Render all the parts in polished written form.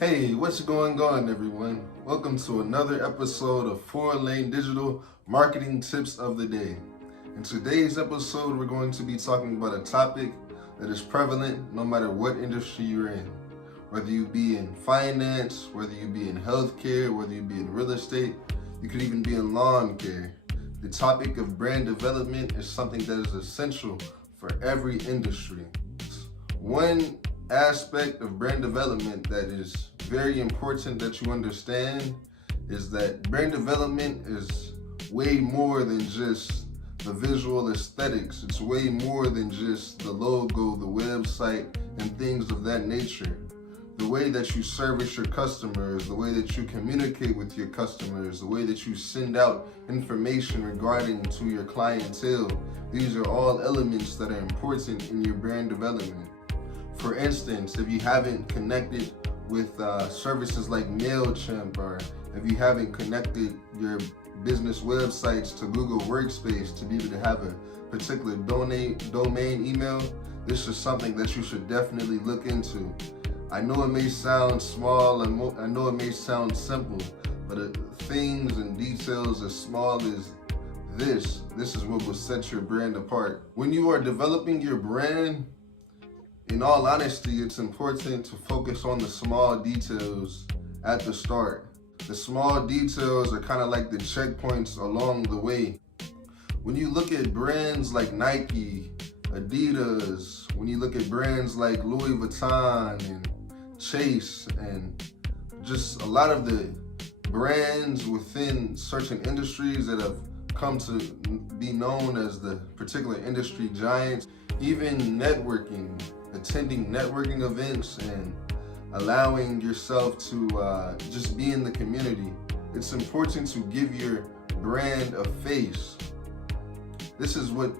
Hey, what's going on, everyone? Welcome to another episode of 4Lane Digital Marketing Tips of the Day. In today's episode, we're going to be talking about a topic that is prevalent no matter what industry you're in. Whether you be in finance, whether you be in healthcare, whether you be in real estate, you could even be in lawn care. The topic of brand development is something that is essential for every industry. One aspect of brand development that is very important that you understand is that brand development is way more than just the visual aesthetics. It's way more than just the logo, the website, and things of that nature. The way that you service your customers, the way that you communicate with your customers, the way that you send out information regarding to your clientele, these are all elements that are important in your brand development. For instance, if you haven't connected with services like MailChimp, or if you haven't connected your business websites to Google Workspace to be able to have a particular domain email, this is something that you should definitely look into. I know it may sound small, I know it may sound simple, but things and details as small as this is what will set your brand apart. When you are developing your brand, in all honesty, it's important to focus on the small details at the start. The small details are kind of like the checkpoints along the way. When you look at brands like Nike, Adidas, when you look at brands like Louis Vuitton and Chase, and just a lot of the brands within certain industries that have come to be known as the particular industry giants, even networking, attending networking events and allowing yourself to just be in the community. It's important to give your brand a face. This is what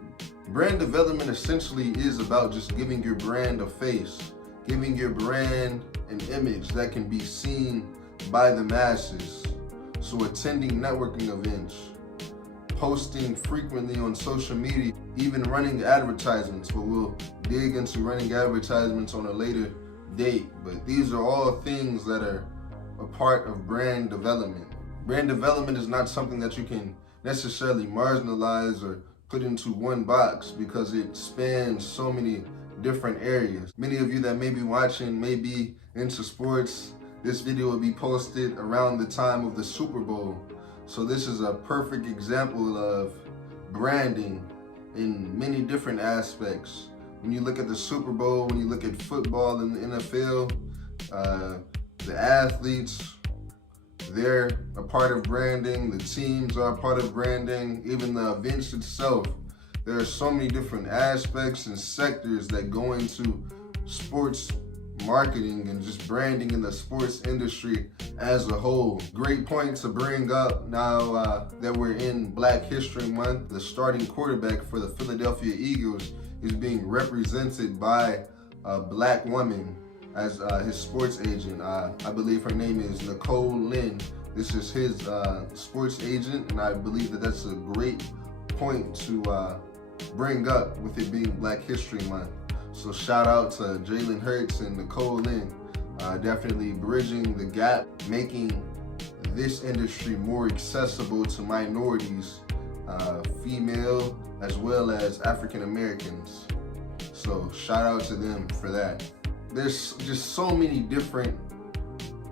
brand development essentially is about, just giving your brand a face, giving your brand an image that can be seen by the masses. So attending networking events, posting frequently on social media, even running advertisements, but we'll dig into running advertisements on a later date. But these are all things that are a part of brand development. Brand development is not something that you can necessarily marginalize or put into one box because it spans so many different areas. Many of you that may be watching may be into sports. This video will be posted around the time of the Super Bowl. So this is a perfect example of branding in many different aspects. When you look at the Super Bowl, when you look at football in the NFL, the athletes, they're a part of branding, the teams are a part of branding, even the events itself. There are so many different aspects and sectors that go into sports marketing and just branding in the sports industry as a whole. Great point to bring up now that we're in Black History Month. The starting quarterback for the Philadelphia Eagles is being represented by a Black woman as his sports agent. I believe her name is Nicole Lynn. This is his sports agent, and I believe that that's a great point to bring up with it being Black History Month. So shout out to Jalen Hurts and Nicole Lynn, definitely bridging the gap, making this industry more accessible to minorities, female as well as African Americans. So shout out to them for that. There's just so many different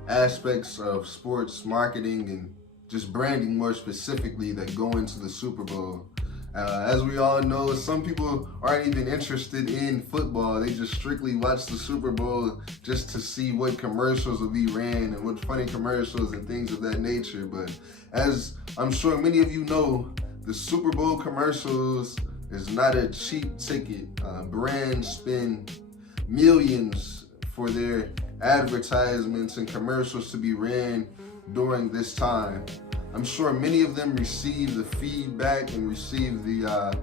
aspects of sports marketing and just branding more specifically that go into the Super Bowl. As we all know, some people aren't even interested in football. They just strictly watch the Super Bowl just to see what commercials will be ran and what funny commercials and things of that nature. But as I'm sure many of you know, the Super Bowl commercials is not a cheap ticket. Brands spend millions for their advertisements and commercials to be ran during this time. I'm sure many of them receive the feedback and receive the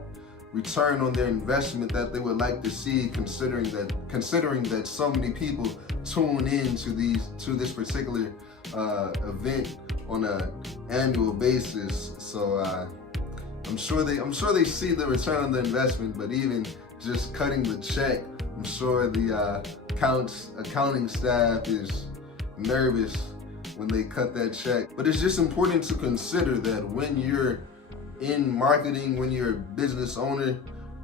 return on their investment that they would like to see, considering that so many people tune in to this particular event on an annual basis. So I'm sure they see the return on the investment, but even just cutting the check, I'm sure the accounting staff is nervous when they cut that check. But it's just important to consider that when you're in marketing, when you're a business owner,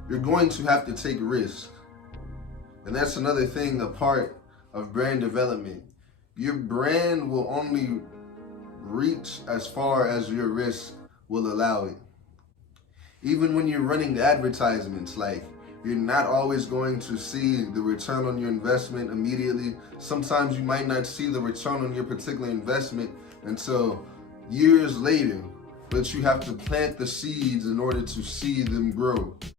you're going to have to take risks. And that's another thing, a part of brand development. Your brand will only reach as far as your risk will allow it. Even when you're running advertisements, like, you're not always going to see the return on your investment immediately. Sometimes you might not see the return on your particular investment until years later, but you have to plant the seeds in order to see them grow.